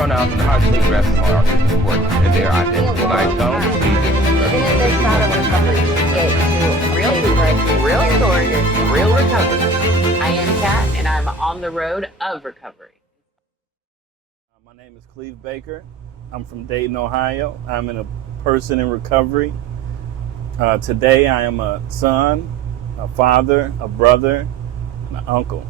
pronouns and how they dress are important, and they're identical. When I don't, Even in this bout of recovery, get to real stories, real recovery. I am Kat, and I'm on the road of recovery. My name is Cleave Baker. I'm from Dayton, Ohio. I'm a person in recovery. Today I am a son, a father, a brother, and an uncle.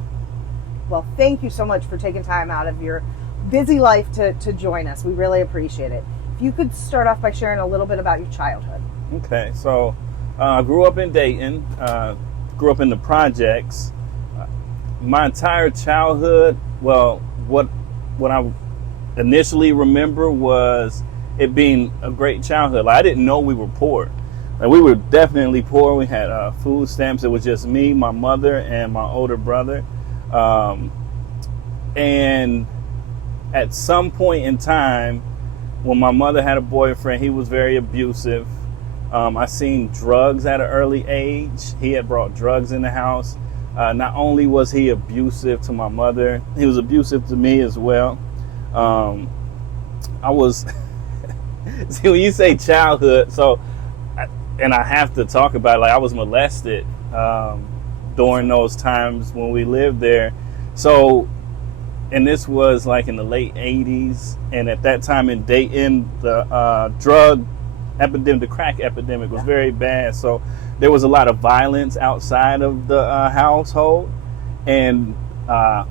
Well, thank you so much for taking time out of your busy life to join us. We really appreciate it. If you could start off by sharing a little bit about your childhood. Okay, so I grew up in Dayton, grew up in the projects. My entire childhood, well, what I initially remember was it being a great childhood. Like, I didn't know we were poor. Like, we were definitely poor. We had food stamps. It was just me, my mother, and my older brother. And at some point in time, when my mother had a boyfriend, he was very abusive. I seen drugs at an early age. He had brought drugs in the house. Not only was he abusive to my mother, he was abusive to me as well. I was, see, when you say childhood, and I have to talk about it, like, I was molested during those times when we lived there. So, and this was like in the late 80s, and at that time in Dayton, the drug epidemic, the crack epidemic was very bad. So there was a lot of violence outside of the household, and I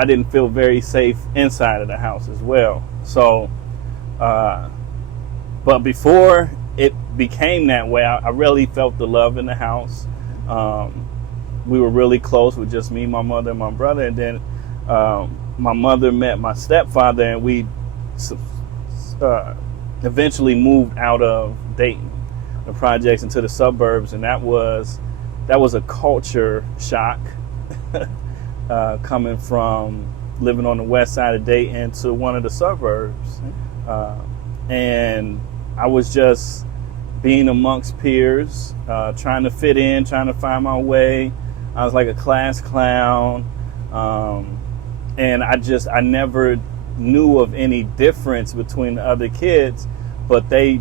didn't feel very safe inside of the house as well. So, but before it became that way, I really felt the love in the house. We were really close with just me, my mother, and my brother. And then my mother met my stepfather, and we eventually moved out of Dayton, the projects, into the suburbs. And that was a culture shock coming from living on the west side of Dayton to one of the suburbs. And I was just being amongst peers, trying to fit in, trying to find my way. I was like a class clown. And I never knew of any difference between the other kids, but they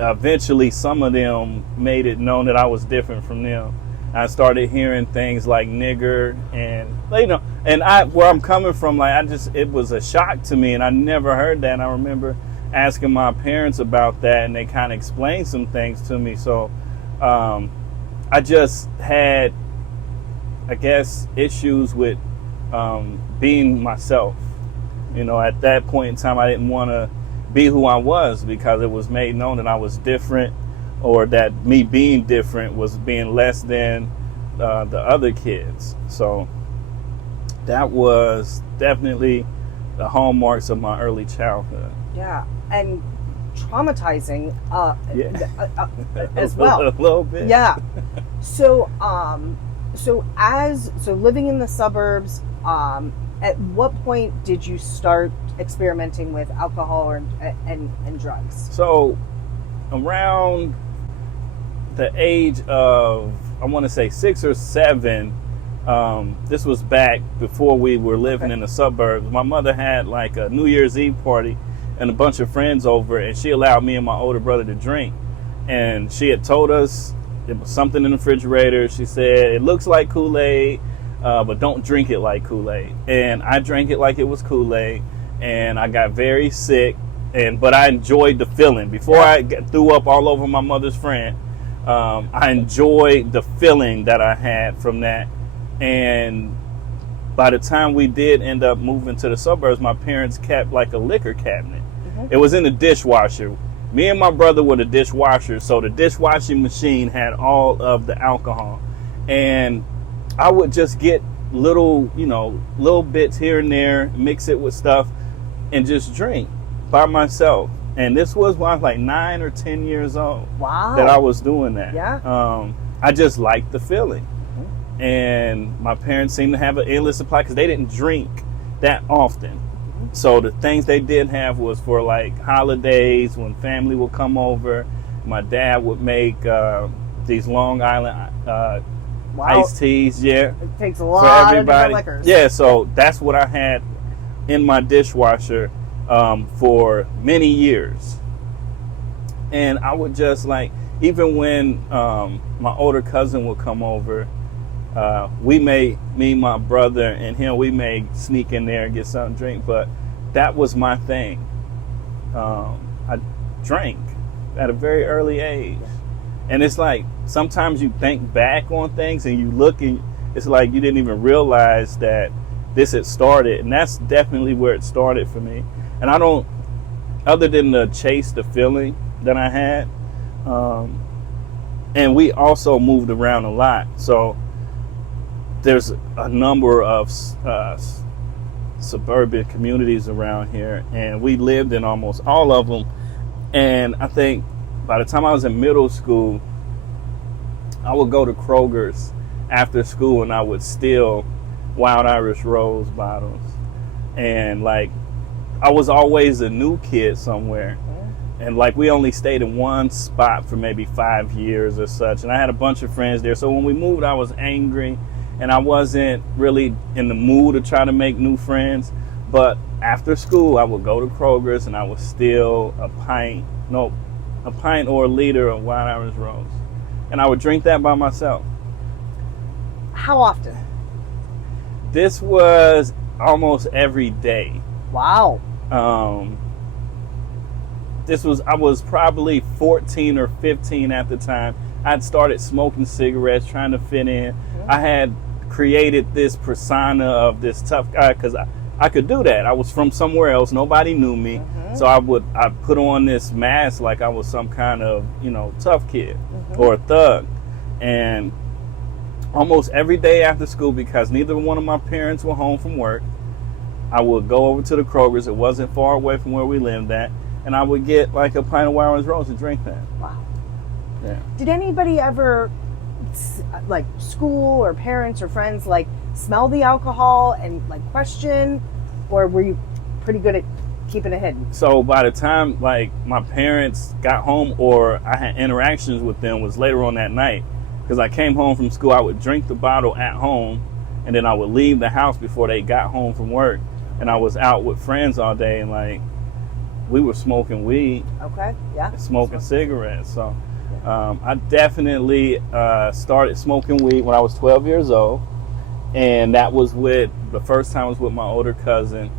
eventually, some of them made it known that I was different from them. I started hearing things like nigger, and, you know, and where I'm coming from, like, it was a shock to me, and I never heard that. And I remember asking my parents about that, and they kind of explained some things to me. So I just had, I guess, issues with being myself. You know, at that point in time, I didn't want to be who I was, because it was made known that I was different, or that me being different was being less than the other kids. So that was definitely the hallmarks of my early childhood. Yeah, and traumatizing as a well. little bit. Yeah. So living in the suburbs, at what point did you start experimenting with alcohol and drugs? So around the age of, I want to say 6 or 7, this was back before we were living in the suburbs. My mother had like a New Year's Eve party and a bunch of friends over, and she allowed me and my older brother to drink. And she had told us it was something in the refrigerator. She said, it looks like Kool-Aid, but don't drink it like Kool-Aid. And I drank it like it was Kool-Aid, and I got very sick. But I enjoyed the feeling. Before I threw up all over my mother's friend, I enjoyed the feeling that I had from that. And by the time we did end up moving to the suburbs, my parents kept like a liquor cabinet. Mm-hmm. It was in the dishwasher. Me and my brother were the dishwashers, so the dishwashing machine had all of the alcohol. And I would just get little bits here and there, mix it with stuff, and just drink by myself. And this was when I was like 9 or 10 years old. Wow. That I was doing that. Yeah. I just liked the feeling. Mm-hmm. And my parents seemed to have an endless supply, because they didn't drink that often. Mm-hmm. So the things they did have was for like holidays, when family would come over. My dad would make these Long Island iced teas. Yeah. It takes a lot of different liquors. Yeah, so that's what I had in my dishwasher for many years. And I would just like, even when my older cousin would come over, me, my brother, and him, we may sneak in there and get something to drink, but that was my thing. I drank at a very early age. And it's like, sometimes you think back on things and you look and it's like you didn't even realize that this had started. And that's definitely where it started for me. And I don't, other than to chase the feeling that I had, and we also moved around a lot. So there's a number of suburban communities around here, and we lived in almost all of them. And I think by the time I was in middle school, I would go to Kroger's after school and I would steal Wild Irish Rose bottles. And like, I was always a new kid somewhere. And like, we only stayed in one spot for maybe 5 years or such. And I had a bunch of friends there. So when we moved, I was angry and I wasn't really in the mood to try to make new friends. But after school, I would go to Kroger's and I would steal a pint or a liter of Wild Irish Rose. And I would drink that by myself. How often? This was almost every day. Wow. I was probably 14 or 15 at the time. I'd started smoking cigarettes, trying to fit in. Mm-hmm. I had created this persona of this tough guy because I could do that. I was from somewhere else. Nobody knew me. Mm-hmm. So I put on this mask like I was some kind of, tough kid mm-hmm. or a thug. And almost every day after school, because neither one of my parents were home from work, I would go over to the Kroger's. It wasn't far away from where we lived at. And I would get like a pint of Wild Irish Rose and drink that. Wow. Yeah. Did anybody ever, like school or parents or friends, like smell the alcohol and like question, or were you pretty good at keeping it hidden? So by the time like my parents got home or I had interactions with them was later on that night, because I came home from school, I would drink the bottle at home and then I would leave the house before they got home from work. And I was out with friends all day and like, we were smoking weed. Okay, yeah. Smoking cigarettes. So I definitely started smoking weed when I was 12 years old. And that was the first time was with my older cousin.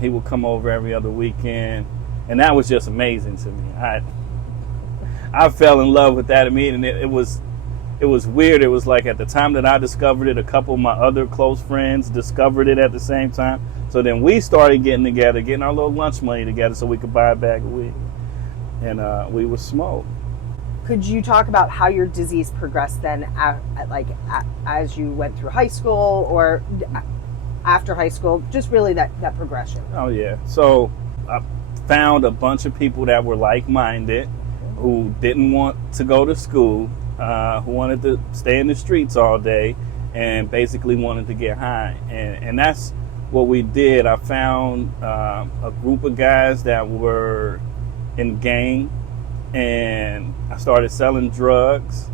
He would come over every other weekend. And that was just amazing to me. I fell in love with that immediately. And it was weird. It was like at the time that I discovered it, a couple of my other close friends discovered it at the same time. So then we started getting together, getting our little lunch money together so we could buy a bag of weed. And we would smoke. Could you talk about how your disease progressed then, as you went through high school or after high school? Just really that progression. Oh, yeah. So I found a bunch of people that were like-minded, who didn't want to go to school, who wanted to stay in the streets all day, and basically wanted to get high. And that's what we did. I found a group of guys that were in gang, and I started selling drugs.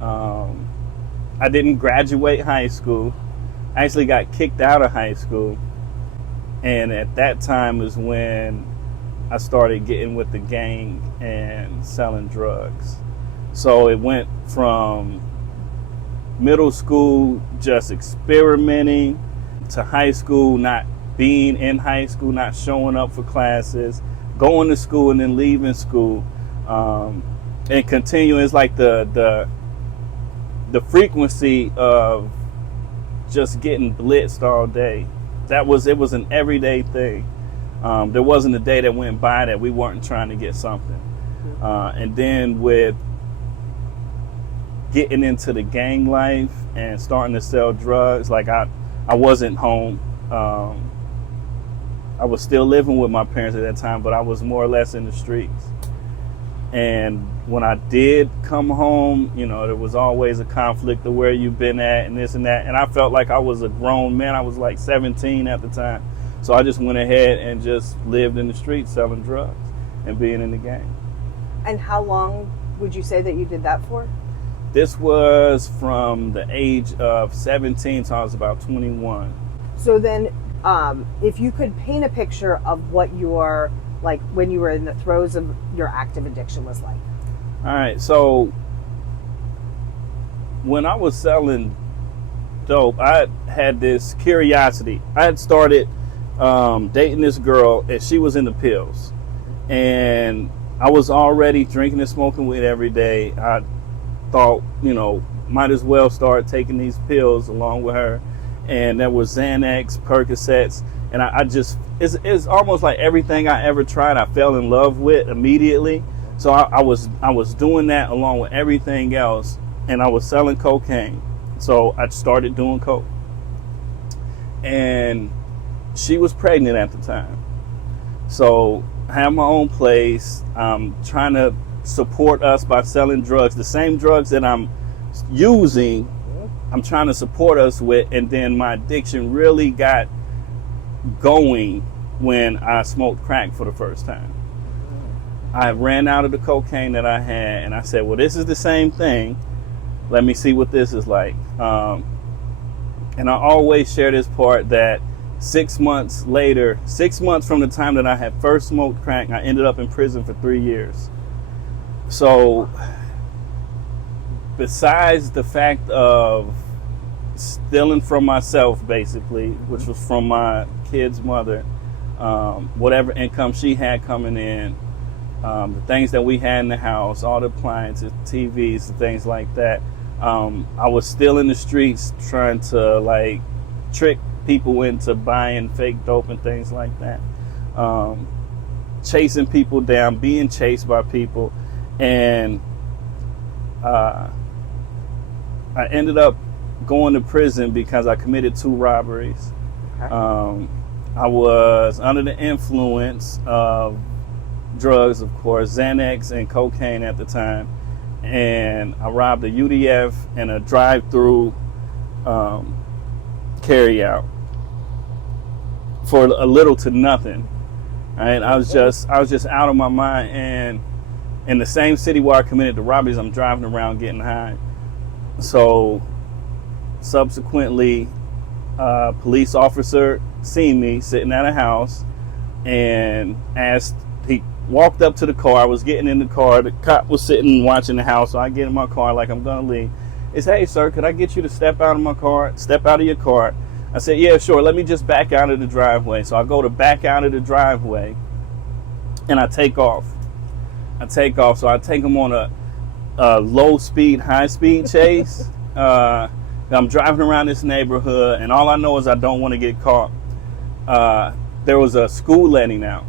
I didn't graduate high school. I actually got kicked out of high school. And at that time is when I started getting with the gang and selling drugs. So it went from middle school just experimenting to high school, not being in high school, not showing up for classes, going to school and then leaving school, and continuing. It's like the frequency of just getting blitzed all day. It was an everyday thing. There wasn't a day that went by that we weren't trying to get something. And then with getting into the gang life and starting to sell drugs, like I wasn't home. I was still living with my parents at that time, but I was more or less in the streets. And when I did come home, there was always a conflict of where you've been at and this and that. And I felt like I was a grown man. I was like 17 at the time. So I just went ahead and just lived in the streets selling drugs and being in the gang. And how long would you say that you did that for? This was from the age of 17 till I was about 21. So then if you could paint a picture of what your, like, when you were in the throes of your active addiction was like. All right, so when I was selling dope, I had this curiosity. I had started dating this girl, and she was into pills. And I was already drinking and smoking weed every day. I thought, might as well start taking these pills along with her. And there was Xanax, Percocets, and I just, it's almost like everything I ever tried, I fell in love with immediately. So I was doing that along with everything else, and I was selling cocaine. So I started doing coke. And she was pregnant at the time. So I have my own place. I'm trying to support us by selling drugs. The same drugs that I'm using, I'm trying to support us with. And then my addiction really got going when I smoked crack for the first time. I ran out of the cocaine that I had, and I said, well, this is the same thing. Let me see what this is like. And I always share this part that 6 months later, 6 months from the time that I had first smoked crack, I ended up in prison for 3 years. So besides the fact of stealing from myself, basically, which was from my kid's mother, whatever income she had coming in, the things that we had in the house, all the appliances, TVs, and things like that, I was still in the streets trying to, like, trick people into buying fake dope and things like that. Chasing people down, being chased by people. And I ended up going to prison because I committed 2 robberies. Okay. I was under the influence of drugs, of course, Xanax and cocaine at the time. And I robbed a UDF and a drive-through carry-out for a little to nothing. Right? I was just out of my mind. And in the same city where I committed the robberies, I'm driving around getting high. So subsequently, a police officer seen me sitting at a house and he walked up to the car. I was getting in the car. The cop was sitting watching the house. So I get in my car like I'm going to leave. He said, hey, sir, could I get you to step out of your car? I said, yeah, sure. Let me just back out of the driveway. So I go to back out of the driveway and I take off. So I take him on a low speed, high speed chase. I'm driving around this neighborhood and all I know is I don't want to get caught. There was a school letting out.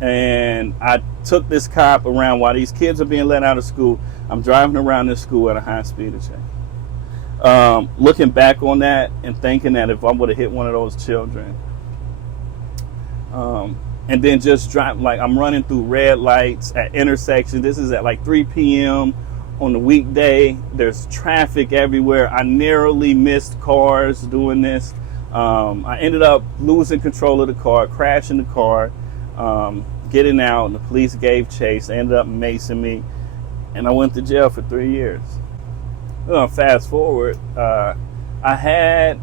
And I took this cop around while these kids are being let out of school. I'm driving around this school at a high speed of change. Looking back on that and thinking that if I would have hit one of those children, and then just drive, like I'm running through red lights at intersections. This is at like 3 p.m. on the weekday. There's traffic everywhere. I narrowly missed cars doing this. I ended up losing control of the car, crashing the car. Getting out, and the police gave chase. They ended up macing me, and I went to jail for 3 years. Fast forward, I had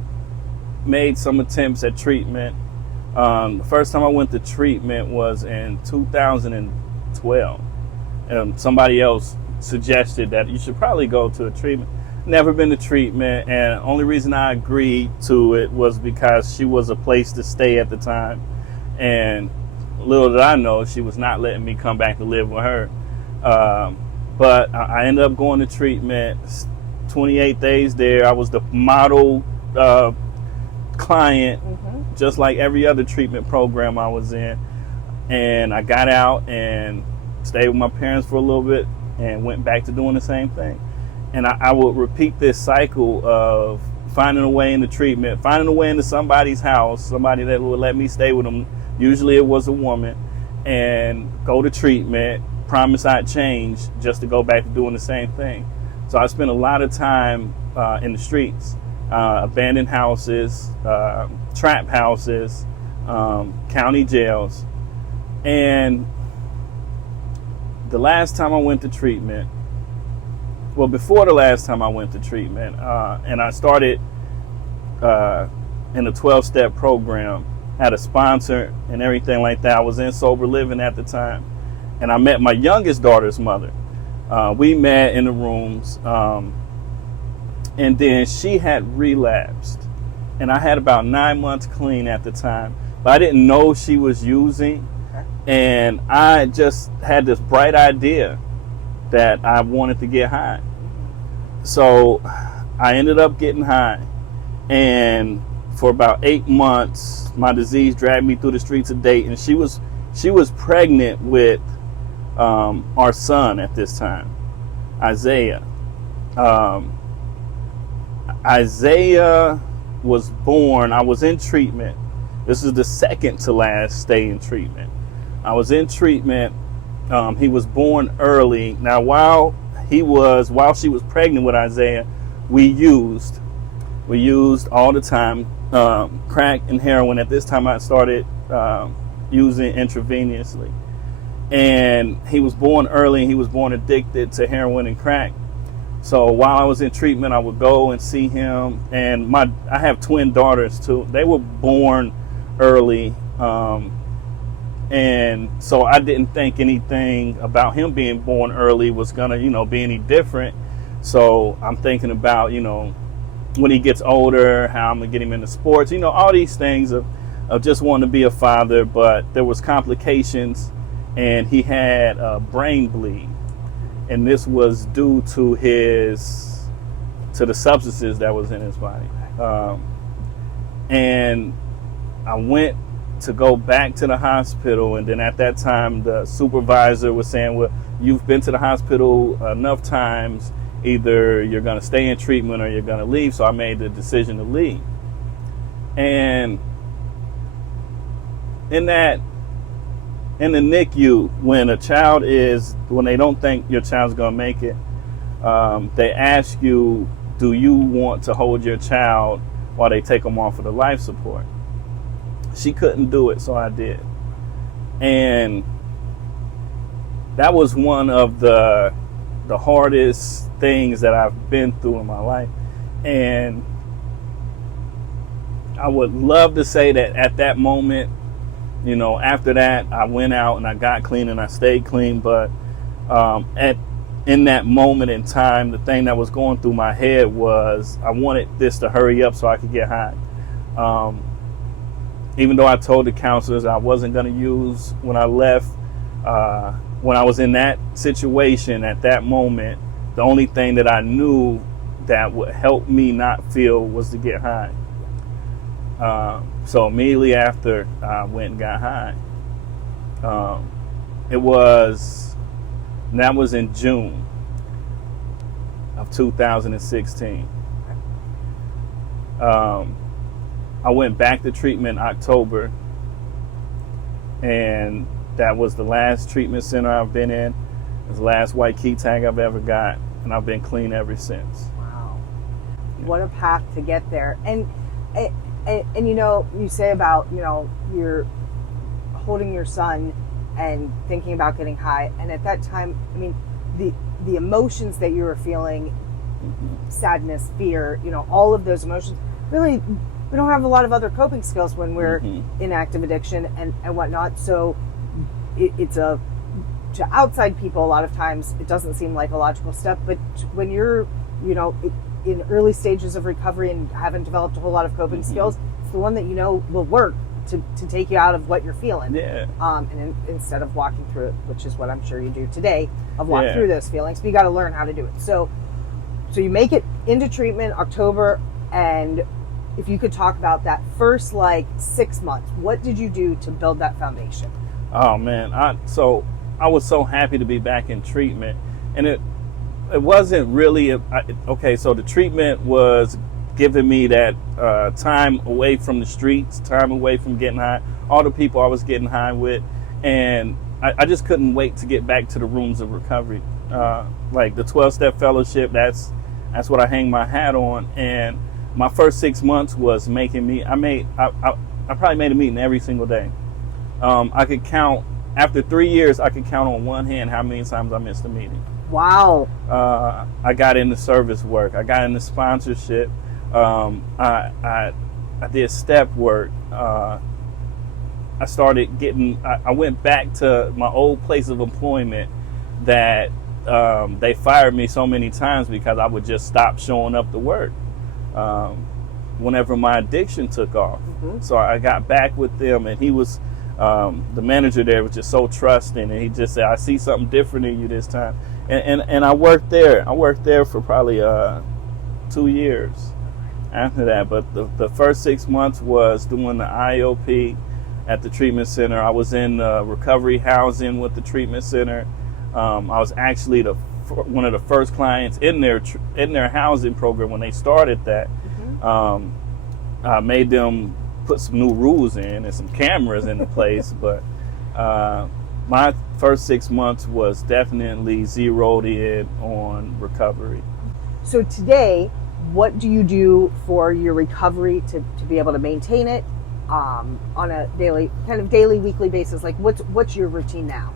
made some attempts at treatment. The first time I went to treatment was in 2012. Somebody else suggested that you should probably go to a treatment. Never been to treatment, and the only reason I agreed to it was because she was a place to stay at the time, and little did I know, she was not letting me come back to live with her. But I ended up going to treatment. 28 days there. I was the model client, just like every other treatment program I was in. And I got out and stayed with my parents for a little bit and went back to doing the same thing. And I would repeat this cycle of finding a way into treatment, finding a way into somebody's house, somebody that would let me stay with them. Usually it was a woman, and go to treatment, promise I'd change just to go back to doing the same thing. So I spent a lot of time in the streets, abandoned houses, trap houses, county jails. And the last time I went to treatment, well, before the last time I went to treatment, and I started in a 12-step program, had a sponsor and everything like that. I was in sober living at the time. And I met my youngest daughter's mother. We met in the rooms. And then she had relapsed. And I had about 9 months clean at the time. But I didn't know she was using. And I just had this bright idea that I wanted to get high. So I ended up getting high. And for about 8 months, my disease dragged me through the streets of Dayton. She was pregnant with our son at this time, Isaiah. Isaiah was born. I was in treatment. This is the second to last stay in treatment. I was in treatment. He was born early. Now, while she was pregnant with Isaiah, we used all the time, crack and heroin. At this time, I started using intravenously. And he was born early, and he was born addicted to heroin and crack. So while I was in treatment, I would go and see him. And I have twin daughters too. They were born early. And so I didn't think anything about him being born early was gonna, be any different. So I'm thinking about, when he gets older, how I'm gonna get him into sports, all these things of just wanting to be a father. But there was complications, and he had a brain bleed, and this was due to the substances that was in his body. And I went to go back to the hospital, and then at that time the supervisor was saying, well, you've been to the hospital enough times, either you're going to stay in treatment or you're going to leave. So I made the decision to leave. And in the NICU, when they don't think your child's going to make it, they ask you, do you want to hold your child while they take them off of the life support? She couldn't do it, so I did. And that was one of the hardest things that I've been through in my life. And I would love to say that at that moment, after that, I went out and I got clean and I stayed clean. But in that moment in time, the thing that was going through my head was I wanted this to hurry up so I could get high. Even though I told the counselors I wasn't going to use when I left, when I was in that situation at that moment, the only thing that I knew that would help me not feel was to get high. So immediately after, I went and got high. That was in June of 2016. I went back to treatment in October, and that was the last treatment center I've been in. It was the last white key tag I've ever got, and I've been clean ever since. Wow. What a path to get there. And you say about, you're holding your son and thinking about getting high. And at that time, the emotions that you were feeling, sadness, fear, all of those emotions, really, we don't have a lot of other coping skills when we're in active addiction and whatnot. So to outside people, a lot of times it doesn't seem like a logical step. But when you're, in early stages of recovery and haven't developed a whole lot of coping skills, it's the one that will work to take you out of what you're feeling. Yeah. And instead of walking through it, which is what I'm sure you do today, of walk through those feelings, but you got to learn how to do it. So you make it into treatment October, and if you could talk about that first 6 months, what did you do to build that foundation? Oh man, I was so happy to be back in treatment, and it wasn't really okay. So the treatment was giving me that time away from the streets, time away from getting high, all the people I was getting high with, and I just couldn't wait to get back to the rooms of recovery. Like the 12-step fellowship, that's what I hang my hat on. And my first 6 months was making me. I probably made a meeting every single day. I could count, after 3 years, I could count on one hand how many times I missed a meeting. Wow. I got into service work. I got into sponsorship. I I did step work. I started getting. I went back to my old place of employment that they fired me so many times because I would just stop showing up to work whenever my addiction took off. So I got back with them, and he was the manager there was just so trusting, and he just said, "I see something different in you this time." And I worked there. I worked there for probably 2 years after that. But the first 6 months was doing the IOP at the treatment center. I was in recovery housing with the treatment center. I was actually one of the first clients in their housing program when they started that. I made them put some new rules in and some cameras into place, but my first 6 months was definitely zeroed in on recovery. So today, what do you do for your recovery to be able to maintain it on a daily, weekly basis? Like what's your routine now?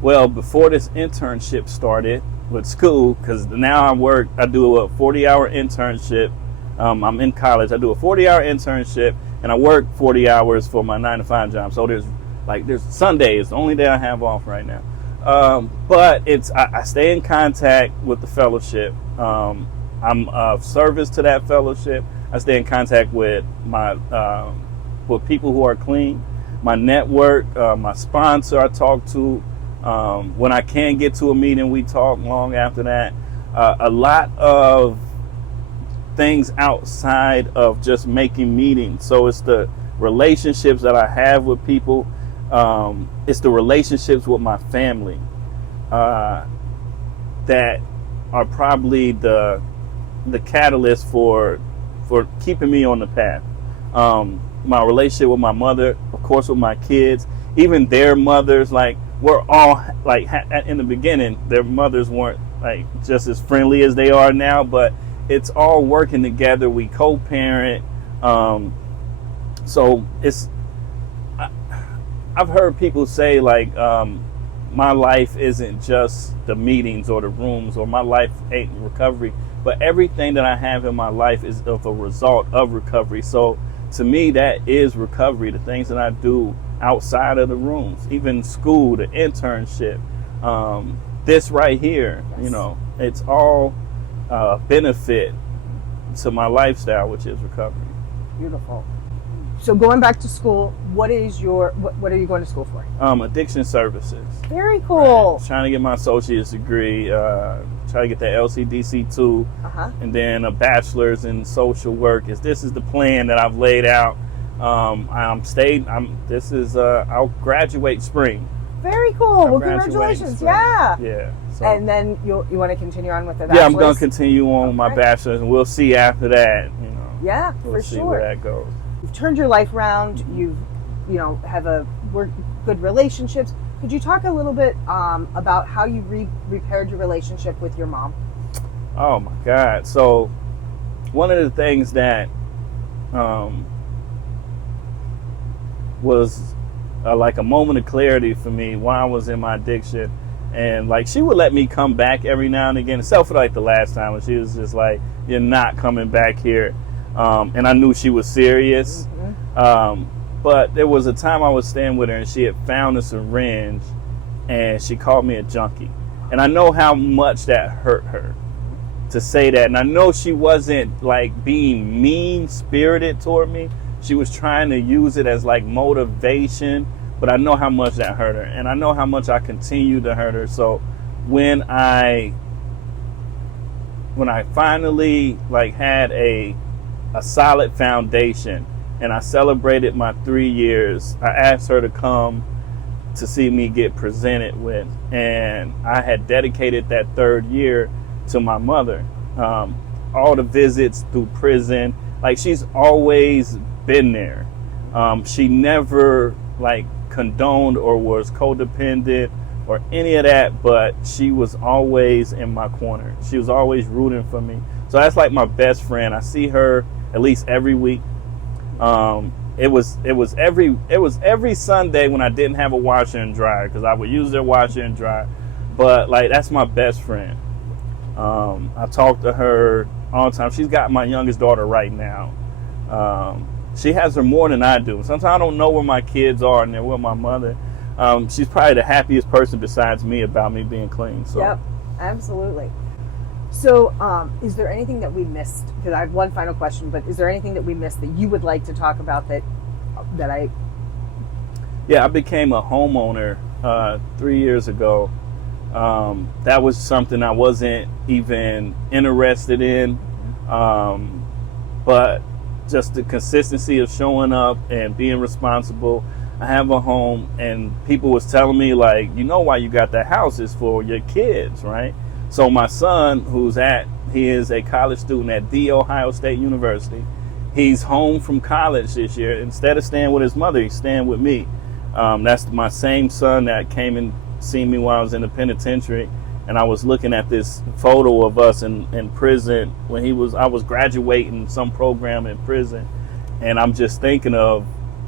Well, before this internship started with school, because now I do a 40-hour internship. I'm in college. I do a 40-hour internship, and I work 40 hours for my 9-to-5 job. So there's Sunday is the only day I have off right now. But I stay in contact with the fellowship. I'm of service to that fellowship. I stay in contact with with people who are clean, my network, my sponsor I talk to. When I can get to a meeting, we talk long after that. A lot of things outside of just making meetings. So it's the relationships that I have with people. It's the relationships with my family that are probably the catalyst for keeping me on the path. My relationship with my mother, of course, with my kids, even their mothers, like we're all like in the beginning, their mothers weren't like just as friendly as they are now, but it's all working together. We co-parent. So I've heard people say like, my life isn't just the meetings or the rooms, or my life ain't recovery, but everything that I have in my life is of a result of recovery. So to me, that is recovery. The things that I do outside of the rooms, even school, the internship, this right here, yes. It's all benefit to my lifestyle, which is recovery. Beautiful. So going back to school, what are you going to school for? Addiction services. Very cool. Right. Trying to get my associate's degree, try to get that LCDC2, and then a bachelor's in social work. This is the plan that I've laid out. I'll graduate spring. Very cool. Well, congratulations. Yeah. Yeah. So, and then you want to continue on with the bachelor's? Yeah, I'm going to continue on with my bachelor's, and we'll see after that. Yeah, we'll see where that goes. You've turned your life around. You've, have good relationships. Could you talk a little bit about how you repaired your relationship with your mom? Oh my God! So one of the things that was like a moment of clarity for me while I was in my addiction, and like she would let me come back every now and again, except for like the last time when she was just like, "You're not coming back here." And I knew she was serious. But there was a time I was staying with her, and she had found a syringe, and she called me a junkie. And I know how much that hurt her to say that. And I know she wasn't like being mean-spirited toward me. She was trying to use it as like motivation. But I know how much that hurt her, and I know how much I continue to hurt her. So when I finally like had a solid foundation, and I celebrated my 3 years, I asked her to come to see me get presented with, and I had dedicated that 3rd year to my mother. All the visits through prison, like she's always been there. She never like condoned or was codependent or any of that, but she was always in my corner. She was always rooting for me. So that's like my best friend. I see her at least every week. It was every Sunday when I didn't have a washer and dryer, because I would use their washer and dryer. But like that's my best friend. I talk to her all the time. She's got my youngest daughter right now. She has her more than I do. Sometimes I don't know where my kids are and they're with my mother. She's probably the happiest person besides me about me being clean. So. Yep, absolutely. So, is there anything that we missed? Because I have one final question, but is there anything that we missed that you would like to talk about that I... Yeah, I became a homeowner 3 years ago. That was something I wasn't even interested in. But just the consistency of showing up and being responsible. I have a home, and people was telling me, like, you know why you got that house is for your kids, right? So my son, he is a college student at The Ohio State University. He's home from college this year. Instead of staying with his mother, he's staying with me. That's my same son that came and seen me while I was in the penitentiary. And I was looking at this photo of us in prison when I was graduating some program in prison. And I'm just thinking of,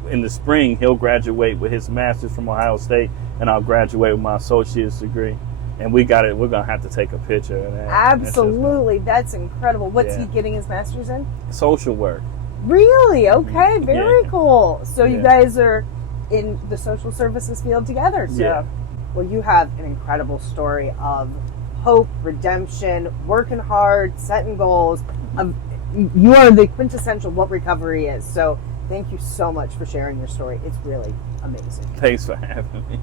in the spring, he'll graduate with his master's from Ohio State, and I'll graduate with my associate's degree. And we're going to have to take a picture of that. Absolutely. That's incredible. What's Yeah. he getting his master's in? Social work. Really? Okay. Very Yeah. cool. So you Yeah. guys are in the social services field together. So, Yeah. well, you have an incredible story of hope, redemption, working hard, setting goals. You are the quintessential what recovery is. So thank you so much for sharing your story. It's really amazing. Thanks for having me.